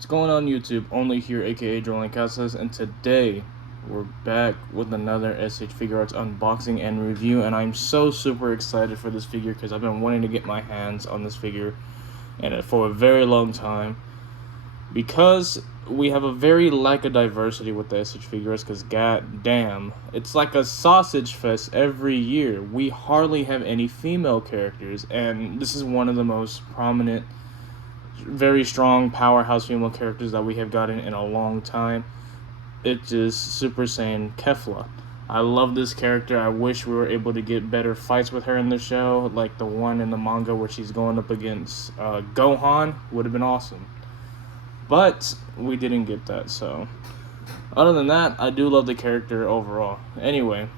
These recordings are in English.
What's going on YouTube? Only here, aka Drawing Casas, and today we're back with another SH Figuarts unboxing and review, and I'm so super excited for this figure because I've been wanting to get my hands on this figure and for a very long time, because we have a very lack of diversity with the SH Figuarts, because god damn, it's like a sausage fest every year. We hardly have any female characters, and this is one of the most prominent, very strong powerhouse female characters that we have gotten in a long time. It is Super Saiyan Kefla. I love this character. I wish we were able to get better fights with her in the show, like the one in the manga where she's going up against Gohan. Would have been awesome, but we didn't get that. So other than that, I do love the character overall. Anyway,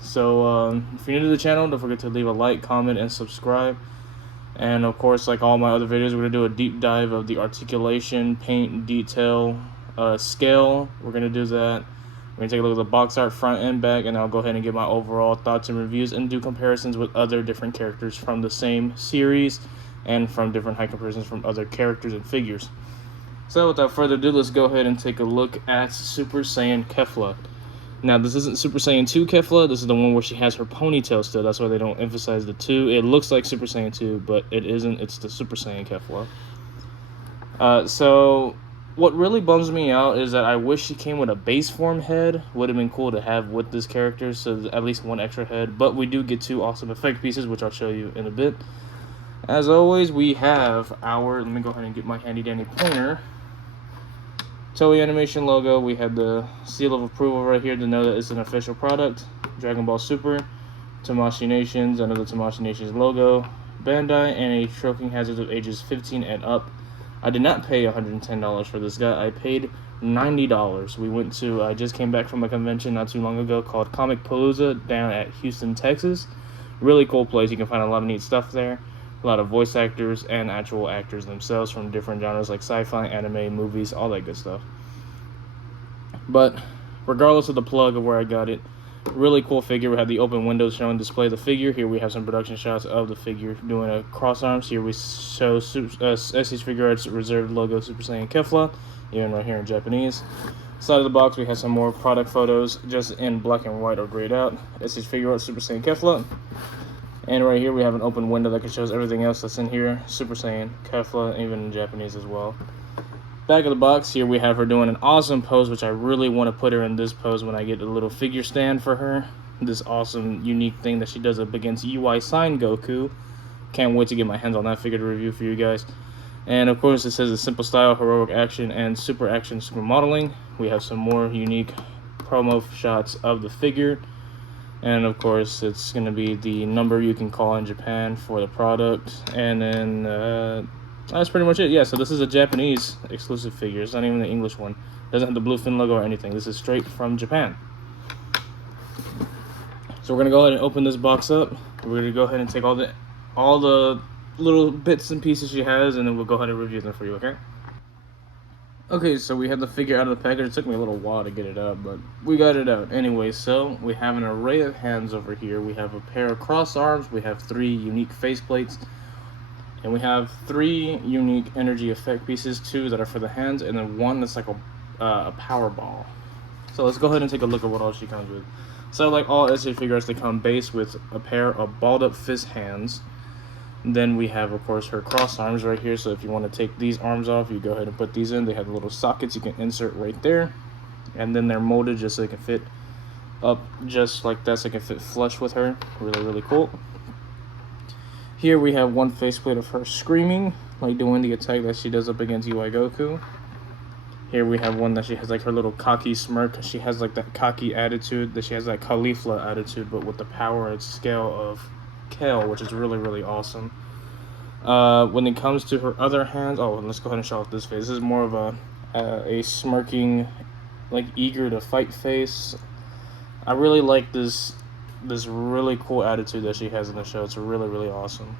so if you're new to the channel, don't forget to leave a like, comment, and subscribe. And of course, like all my other videos, we're going to do a deep dive of the articulation, paint, detail, scale. We're going to do that. We're going to take a look at the box art front and back, and I'll go ahead and give my overall thoughts and reviews and do comparisons with other different characters from the same series and from different height comparisons from other characters and figures. So without further ado, let's go ahead and take a look at Super Saiyan Kefla. Now, this isn't Super Saiyan 2 Kefla. This is the one where she has her ponytail still. That's why they don't emphasize the 2. It looks like Super Saiyan 2, but it isn't. It's the Super Saiyan Kefla. So what really bums me out is that I wish she came with a base form head. Would have been cool to have with this character, so at least one extra head. But we do get two awesome effect pieces, which I'll show you in a bit. As always, we have our... Let me go ahead and get my handy-dandy pointer. Toei Animation logo. We have the seal of approval right here to know that it's an official product. Dragon Ball Super, Tamashii Nations, another Tamashii Nations logo, Bandai, and a Stroking Hazards of ages 15 and up. I did not pay $110 for this guy. I paid $90. We went to, I just came back from a convention not too long ago called Comic Palooza down at Houston, Texas. Really cool place. You can find a lot of neat stuff there. A lot of voice actors and actual actors themselves from different genres like sci-fi, anime, movies, all that good stuff. But regardless of the plug of where I got it, really cool figure. We have the open windows showing display the figure. Here we have some production shots of the figure doing a cross arms. Here we show SH Figuarts reserved logo Super Saiyan Kefla, even right here in Japanese. Side of the box we have some more product photos just in black and white or grayed out. SH Figuarts Super Saiyan Kefla. And right here we have an open window that can show us everything else that's in here. Super Saiyan Kefla, even in Japanese as well. Back of the box, here we have her doing an awesome pose, which I really want to put her in this pose when I get a little figure stand for her. This awesome, unique thing that she does up against UI Sign Goku. Can't wait to get my hands on that figure to review for you guys. And of course, it says a simple style, heroic action, and super action, super modeling. We have some more unique promo shots of the figure. And of course, it's going to be the number you can call in Japan for the product. And then that's pretty much it. Yeah, so this is a Japanese exclusive figure. It's not even the English one. Doesn't have the Bluefin logo or anything. This is straight from Japan. So we're going to go ahead and open this box up. We're going to go ahead and take all the little bits and pieces she has, and then we'll go ahead and review them for you, okay? Okay, so we had the figure out of the package. It took me a little while to get it out, but we got it out. Anyway, so we have an array of hands over here. We have a pair of cross arms. We have 3 unique faceplates. And we have 3 unique energy effect pieces, 2 that are for the hands, and then 1 that's like a power ball. So let's go ahead and take a look at what all she comes with. So like all SH Figuarts, they come base with a pair of balled up fist hands. Then we have, of course, her cross arms right here. So if you want to take these arms off, you go ahead and put these in. They have little sockets you can insert right there. And then they're molded just so they can fit up just like that, so they can fit flush with her. Really, really cool. Here we have 1 faceplate of her screaming, like doing the attack that she does up against UI Goku. Here we have one that she has like her little cocky smirk. She has like that cocky attitude, that she has that Kefla attitude, but with the power and scale of Kel, which is really, really awesome. When it comes to her other hands, oh, let's go ahead and show off this face. This is more of a smirking, like eager to fight face. I really like this really cool attitude that she has in the show. It's really, really awesome.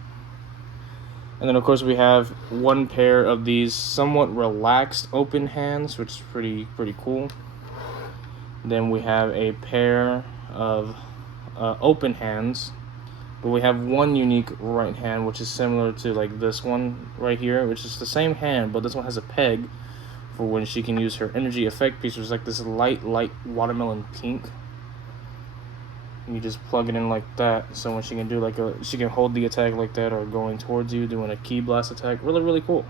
And then of course we have 1 pair of these somewhat relaxed open hands, which is pretty cool. Then we have a pair of open hands, but we have 1 unique right hand, which is similar to like this one right here, which is the same hand, but this one has a peg for when she can use her energy effect piece, which is like this light watermelon pink. You just plug it in like that, so when she can do like she can hold the attack like that, or going towards you doing a ki blast attack. Really cool.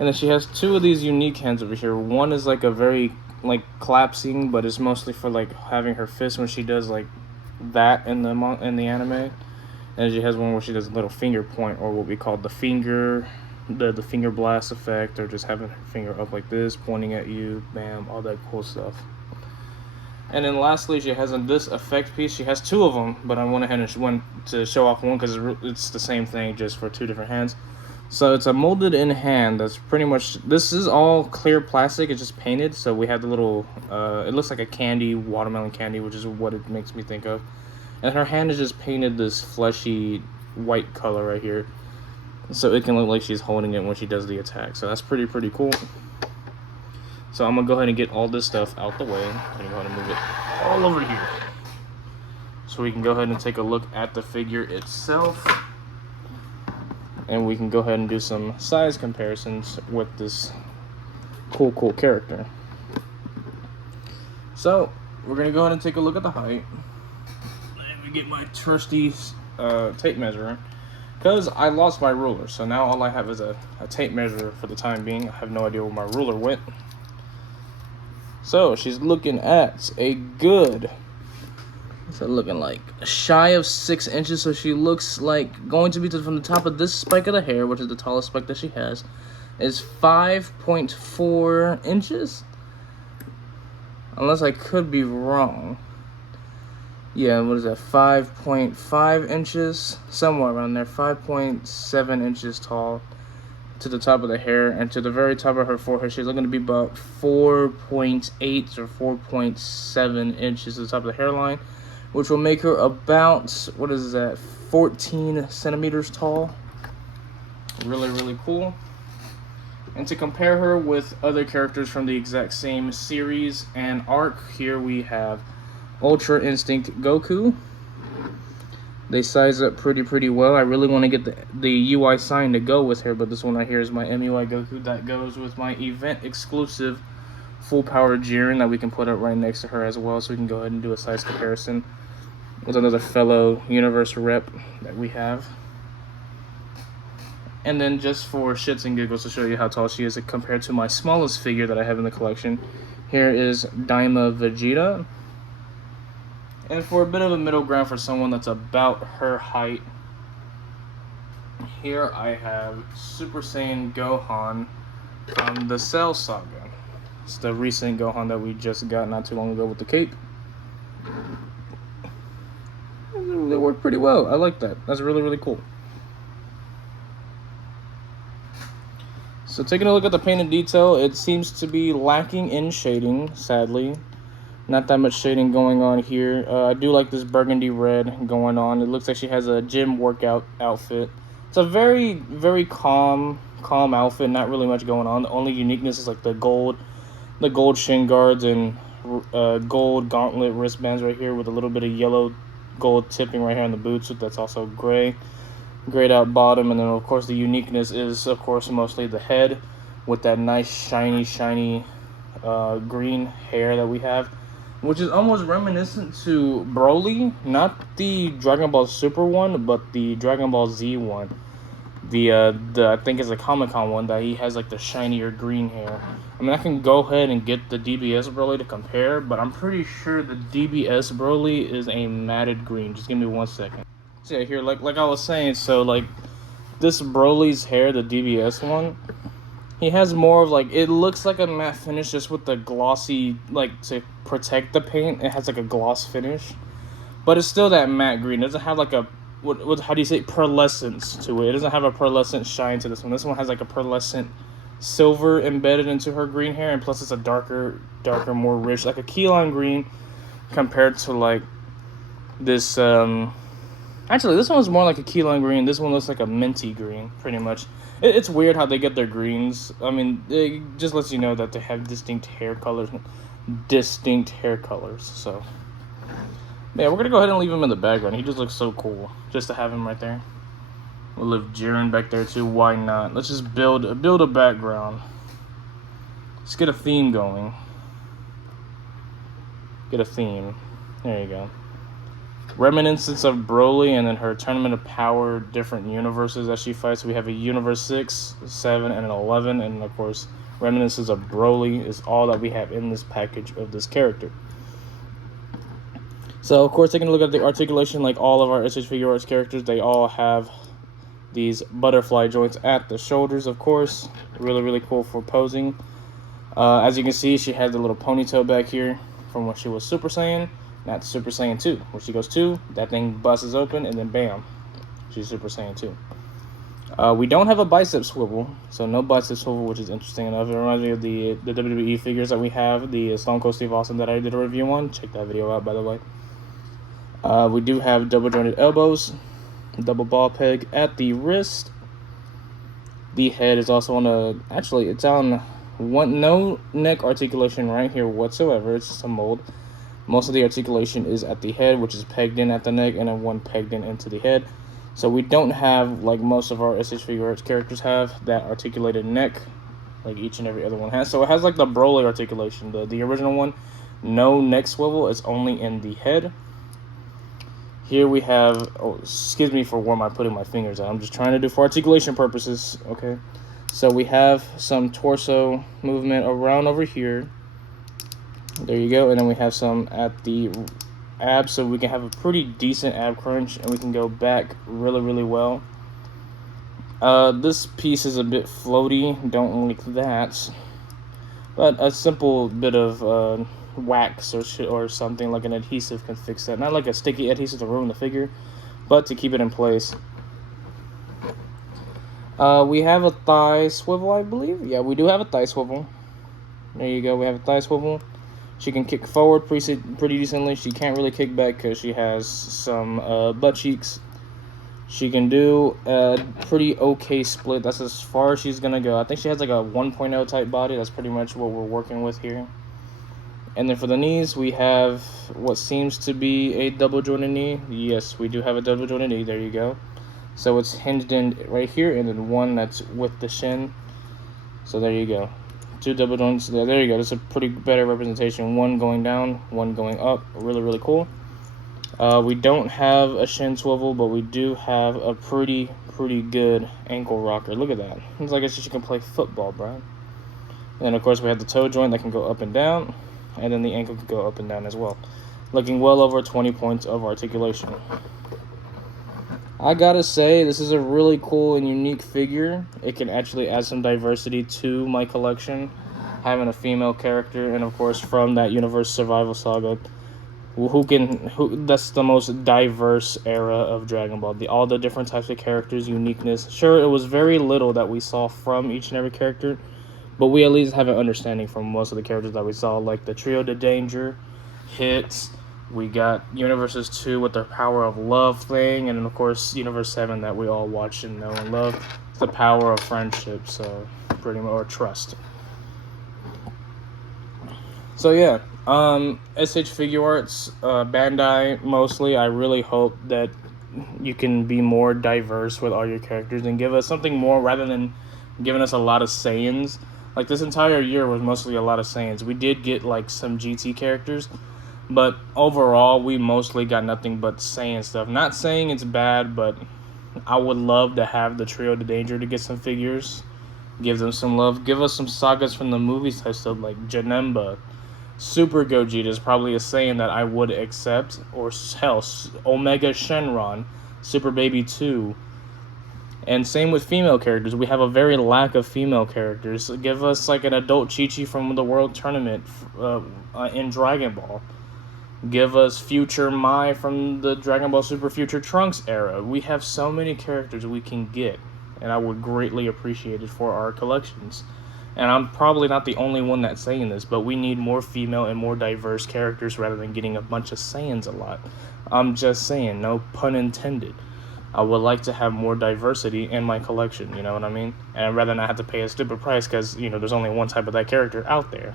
And then she has two of these unique hands over here. One is like a very like collapsing, but it's mostly for like having her fist when she does like that in the anime. And she has one where she does a little finger point, or what we call the finger blast effect, or just having her finger up like this, pointing at you, bam, all that cool stuff. And then lastly, she has this effect piece. She has two of them, but I went ahead and went to show off one because it's the same thing, just for two different hands. So it's a molded in hand that's pretty much, this is all clear plastic, it's just painted. So we have the little, it looks like a candy, watermelon candy, which is what it makes me think of. And her hand is just painted this fleshy white color right here. So it can look like she's holding it when she does the attack. So that's pretty cool. So I'm going to go ahead and get all this stuff out the way. I'm going to go ahead and move it all over here, so we can go ahead and take a look at the figure itself. And we can go ahead and do some size comparisons with this cool character. So we're going to go ahead and take a look at the height. Let me get my trusty tape measure, because I lost my ruler. So now all I have is a tape measure for the time being. I have no idea where my ruler went. So she's looking at a good, what's it looking like? Shy of 6 inches. So she looks like going to be from the top of this spike of the hair, which is the tallest spike that she has, is 5.4 inches. Unless I could be wrong. Yeah, what is that? 5.5 inches, somewhere around there. 5.7 inches tall to the top of the hair, and to the very top of her forehead, she's looking to be about 4.8 or 4.7 inches to the top of the hairline, which will make her about, what is that, 14 centimeters tall. Really cool. And to compare her with other characters from the exact same series and arc, here we have Ultra Instinct Goku. They size up pretty well. I really want to get the UI sign to go with her, but this one right here is my MUI Goku that goes with my event exclusive full power Jiren that we can put up right next to her as well, so we can go ahead and do a size comparison with another fellow universe rep that we have. And then just for shits and giggles, to show you how tall she is compared to my smallest figure that I have in the collection, here is Daima Vegeta. And for a bit of a middle ground for someone that's about her height, here I have Super Saiyan Gohan from the Cell Saga. It's the recent Gohan that we just got not too long ago with the cape. They work pretty well. I like that. That's really cool. So taking a look at the painted detail, it seems to be lacking in shading, sadly. Not that much shading going on here. I do like this burgundy red going on. It looks like she has a gym workout outfit. It's a very calm outfit. Not really much going on. The only uniqueness is like the gold shin guards and gold gauntlet wristbands right here, with a little bit of yellow gold tipping right here on the boots. That's also grayed out bottom. And then of course the uniqueness is of course mostly the head with that nice shiny green hair that we have, which is almost reminiscent to Broly, not the Dragon Ball Super one, but the Dragon Ball Z one. The I think it's a Comic-Con one that he has like the shinier green hair. I mean, I can go ahead and get the DBS Broly to compare, but I'm pretty sure the DBS Broly is a matted green. Just give me 1 second. So yeah, here, like I was saying, so like this Broly's hair, the DBS one, he has more of like, it looks like a matte finish just with the glossy, like to protect the paint, it has like a gloss finish, but it's still that matte green. It doesn't have like a, what how do you say, pearlescence to it. It doesn't have a pearlescent shine to this one. This one has like a pearlescent silver embedded into her green hair, and plus it's a darker, more rich, like a key lime green, compared to like this, actually this one's more like a key lime green. This one looks like a minty green, pretty much. It's weird how they get their greens. I mean, it just lets you know that they have distinct hair colors. So yeah, we're gonna go ahead and leave him in the background. He just looks so cool just to have him right there. We'll leave Jiren back there too. Why not? Let's just build a background. Let's get a theme going. Get a theme. There you go. Reminiscence of Broly, and then her Tournament of Power, different universes that she fights. We have a Universe 6, 7, and an 11, and of course, Reminiscence of Broly is all that we have in this package of this character. So, of course, taking a look at the articulation, like all of our SH Figuarts characters, they all have these butterfly joints at the shoulders, of course. Really, really cool for posing. As you can see, she had the little ponytail back here from when she was Super Saiyan. Not Super Saiyan 2. When she goes 2, that thing busts open, and then bam, she's Super Saiyan 2. We don't have a bicep swivel, so no bicep swivel, which is interesting enough. It reminds me of the WWE figures that we have, the Stone Cold Steve Austin that I did a review on. Check that video out, by the way. We do have double jointed elbows, double ball peg at the wrist. The head is also on it's on no neck articulation right here whatsoever. It's just a mold. Most of the articulation is at the head, which is pegged in at the neck, and then one pegged in into the head. So we don't have, like most of our SH Figuarts characters have, that articulated neck, like each and every other one has. So it has like the Broly articulation, the original one. No neck swivel, it's only in the head. Here we have, excuse me for where I'm putting my fingers at. I'm just trying to do for articulation purposes, okay? So we have some torso movement around over here. There you go, and then we have some at the abs, so we can have a pretty decent ab crunch, and we can go back really, really well. This piece is a bit floaty, don't like that, but a simple bit of wax or something like an adhesive can fix that. Not like a sticky adhesive to ruin the figure, but to keep it in place. We have a thigh swivel, I believe. Yeah, we do have a thigh swivel. There you go, we have a thigh swivel. She can kick forward pretty decently. She can't really kick back because she has some butt cheeks. She can do a pretty okay split. That's as far as she's going to go. I think she has like a 1.0 type body. That's pretty much what we're working with here. And then for the knees, we have what seems to be a double jointed knee. Yes, we do have a double jointed knee. There you go. So it's hinged in right here, and then one that's with the shin. So there you go. Two double joints there. There you go. That's a pretty better representation. One going down, one going up. Really, really cool. We don't have a shin swivel, but we do have a pretty good ankle rocker. Look at that. Looks like she can play football, bro. And then, of course, we have the toe joint that can go up and down, and then the ankle can go up and down as well. Looking well over 20 points of articulation. I gotta say, this is a really cool and unique figure. It can actually add some diversity to my collection. Having a female character, and of course from that Universe Survival Saga, that's the most diverse era of Dragon Ball. All the different types of characters, uniqueness. Sure, it was very little that we saw from each and every character, but we at least have an understanding from most of the characters that we saw, like the Trio de Danger, Hits. We got Universes 2 with their Power of Love thing, and then of course Universe 7 that we all watch and know and love. It's the power of friendship, so pretty much, or trust. So yeah, SH Figuarts, Bandai mostly. I really hope that you can be more diverse with all your characters and give us something more rather than giving us a lot of Saiyans. Like this entire year was mostly a lot of Saiyans. We did get like some GT characters, but overall, we mostly got nothing but Saiyan stuff. Not saying it's bad, but I would love to have the Trio de Danger to get some figures. Give them some love. Give us some sagas from the movies type stuff like Janemba. Super Gogeta is probably a Saiyan that I would accept. Or hell, Omega Shenron. Super Baby 2. And same with female characters. We have a very lack of female characters. Give us like an adult Chi-Chi from the World Tournament in Dragon Ball. Give us Future Mai from the Dragon Ball Super Future Trunks era. We have so many characters we can get, and I would greatly appreciate it for our collections. And I'm probably not the only one that's saying this, but we need more female and more diverse characters rather than getting a bunch of Saiyans a lot. I'm just saying, no pun intended. I would like to have more diversity in my collection, you know what I mean? And I'd rather not have to pay a stupid price because, you know, there's only one type of that character out there.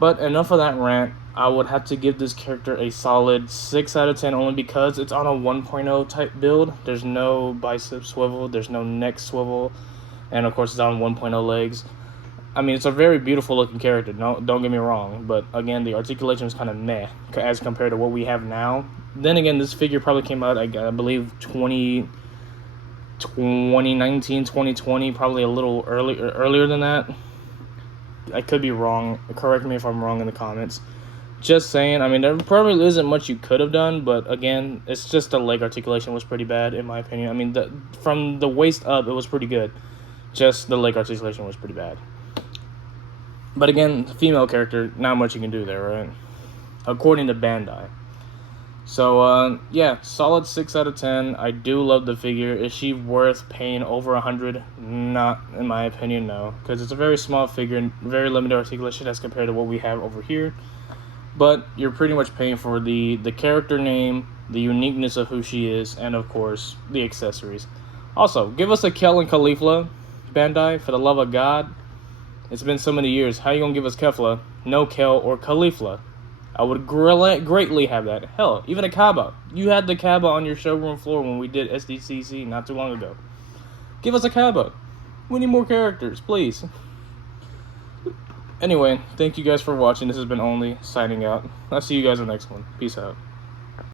But enough of that rant. I would have to give this character a solid 6 out of 10 only because it's on a 1.0 type build. There's no bicep swivel, there's no neck swivel, and of course it's on 1.0 legs. I mean, it's a very beautiful looking character, no, don't get me wrong, but again, the articulation is kind of meh as compared to what we have now. Then again, this figure probably came out, I believe, 2019, 2020, probably a little earlier than that. I could be wrong. Correct me if I'm wrong in the comments. Just saying. I mean, there probably isn't much you could have done, but again, it's just the leg articulation was pretty bad, in my opinion. I mean, from the waist up, it was pretty good. Just the leg articulation was pretty bad. But again, female character, not much you can do there, right? According to Bandai. So, yeah, solid 6 out of 10. I do love the figure. Is she worth paying over 100? Not, in my opinion, no. Because it's a very small figure, very limited articulation as compared to what we have over here. But you're pretty much paying for the character name, the uniqueness of who she is, and of course, the accessories. Also, give us a Kel and Kefla, Bandai, for the love of God. It's been so many years. How you gonna give us Kefla, no Kel or Kefla? I would greatly have that. Hell, even a Kaba. You had the Kaba on your showroom floor when we did SDCC not too long ago. Give us a Kaba. We need more characters, please. Anyway, thank you guys for watching. This has been Only, signing out. I'll see you guys in the next one. Peace out.